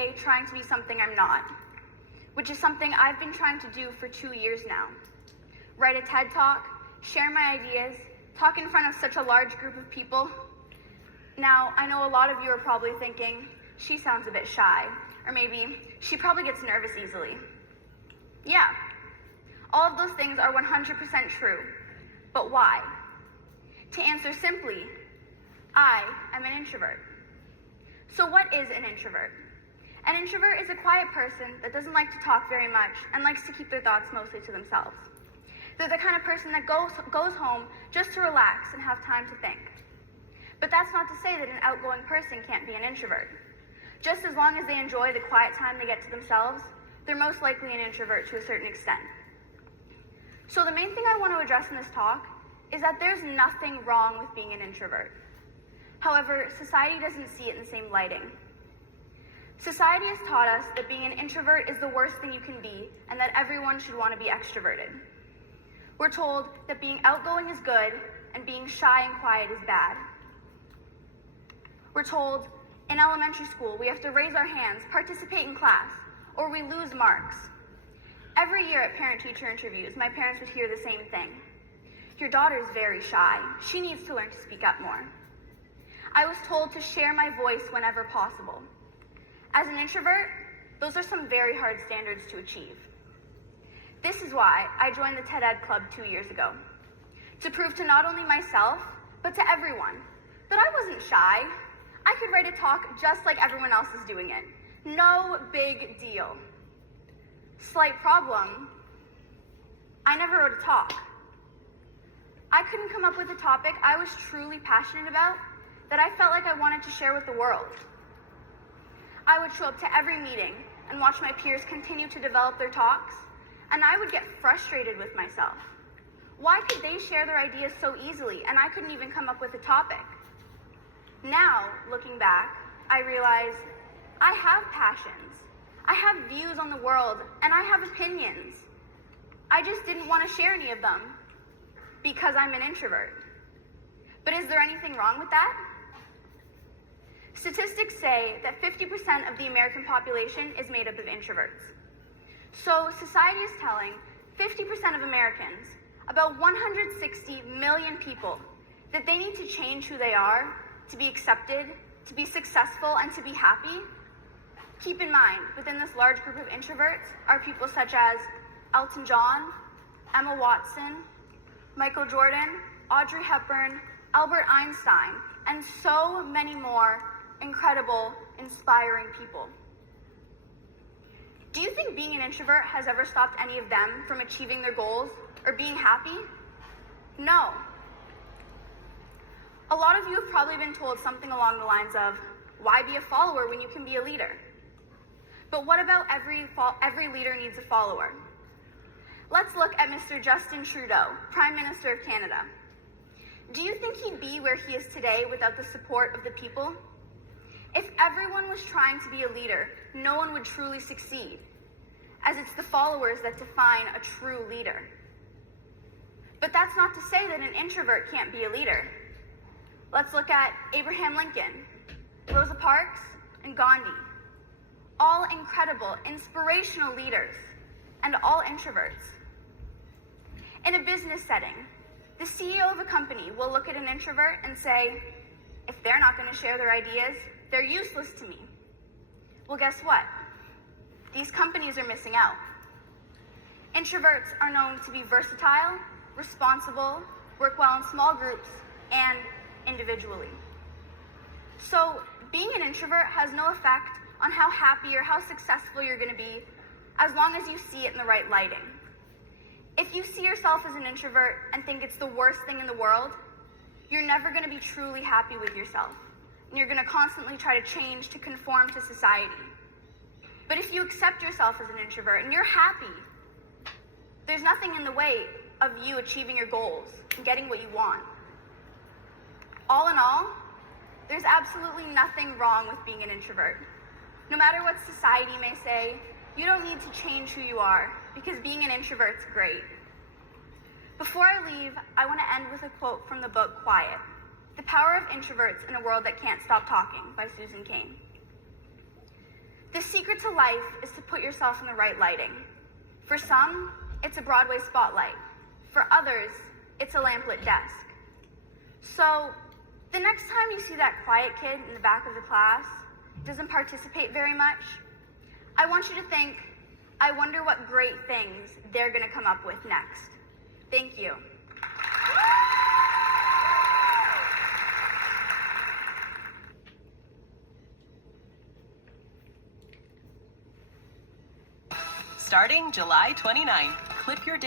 okay trying to be something I'm not, which is something I've been trying to do for 2 years now. Write a TED Talk, share my ideas, talk in front of such a large group of people. Now, I know a lot of you are probably thinking, she sounds a bit shy, or maybe she probably gets nervous easily. Yeah, all of those things are 100% true, but why? To answer simply, I am an introvert. So what is an introvert? An introvert is a quiet person that doesn't like to talk very much and likes to keep their thoughts mostly to themselves. They're the kind of person that goes home just to relax and have time to think. But that's not to say that an outgoing person can't be an introvert. Just as long as they enjoy the quiet time they get to themselves, they're most likely an introvert to a certain extent. So the main thing I want to address in this talk is that there's nothing wrong with being an introvert. However, society doesn't see it in the same lighting. Society has taught us that being an introvert is the worst thing you can be and that everyone should want to be extroverted. We're told that being outgoing is good and being shy and quiet is bad. We're told in elementary school we have to raise our hands, participate in class, or we lose marks. Every year at parent-teacher interviews, my parents would hear the same thing. Your daughter is very shy. She needs to learn to speak up more. I was told to share my voice whenever possible. As an introvert, those are some very hard standards to achieve. This is why I joined the TED Ed Club 2 years ago, to prove to not only myself, but to everyone, that I wasn't shy. I could write a talk just like everyone else is doing it. No big deal. Slight problem, I never wrote a talk. I couldn't come up with a topic I was truly passionate about that I felt like I wanted to share with the world. I would show up to every meeting and watch my peers continue to develop their talks, and I would get frustrated with myself. Why could they share their ideas so easily and I couldn't even come up with a topic? Now, looking back, I realize I have passions, I have views on the world, and I have opinions. I just didn't want to share any of them because I'm an introvert. But is there anything wrong with that? Statistics say that 50% of the American population is made up of introverts. So society is telling 50% of Americans, about 160 million people, that they need to change who they are to be accepted, to be successful, and to be happy. Keep in mind, within this large group of introverts are people such as Elton John, Emma Watson, Michael Jordan, Audrey Hepburn, Albert Einstein, and so many more incredible, inspiring people. Do you think being an introvert has ever stopped any of them from achieving their goals or being happy? No. A lot of you have probably been told something along the lines of, why be a follower when you can be a leader? But what about every leader needs a follower? Let's look at Mr. Justin Trudeau, Prime Minister of Canada. Do you think he'd be where he is today without the support of the people? If everyone was trying to be a leader, no one would truly succeed, as it's the followers that define a true leader. But that's not to say that an introvert can't be a leader. Let's look at Abraham Lincoln, Rosa Parks, and Gandhi. All incredible, inspirational leaders, and all introverts. In a business setting, the CEO of a company will look at an introvert and say, if they're not going to share their ideas, they're useless to me. Well, guess what? These companies are missing out. Introverts are known to be versatile, responsible, work well in small groups, and individually. So, being an introvert has no effect on how happy or how successful you're going to be as long as you see it in the right lighting. If you see yourself as an introvert and think it's the worst thing in the world, you're never going to be truly happy with yourself, and you're going to constantly try to change to conform to society. But if you accept yourself as an introvert and you're happy, there's nothing in the way of you achieving your goals and getting what you want. All in all, there's absolutely nothing wrong with being an introvert. No matter what society may say, you don't need to change who you are, because being an introvert's great. Before I leave, I want to end with a quote from the book Quiet, The Power of Introverts in a World That Can't Stop Talking by Susan Cain. The secret to life is to put yourself in the right lighting. For some, it's a Broadway spotlight. For others, it's a lamplit desk. So, the next time you see that quiet kid in the back of the class, doesn't participate very much, I want you to think, I wonder what great things they're going to come up with next. Thank you. Starting July 29, clip your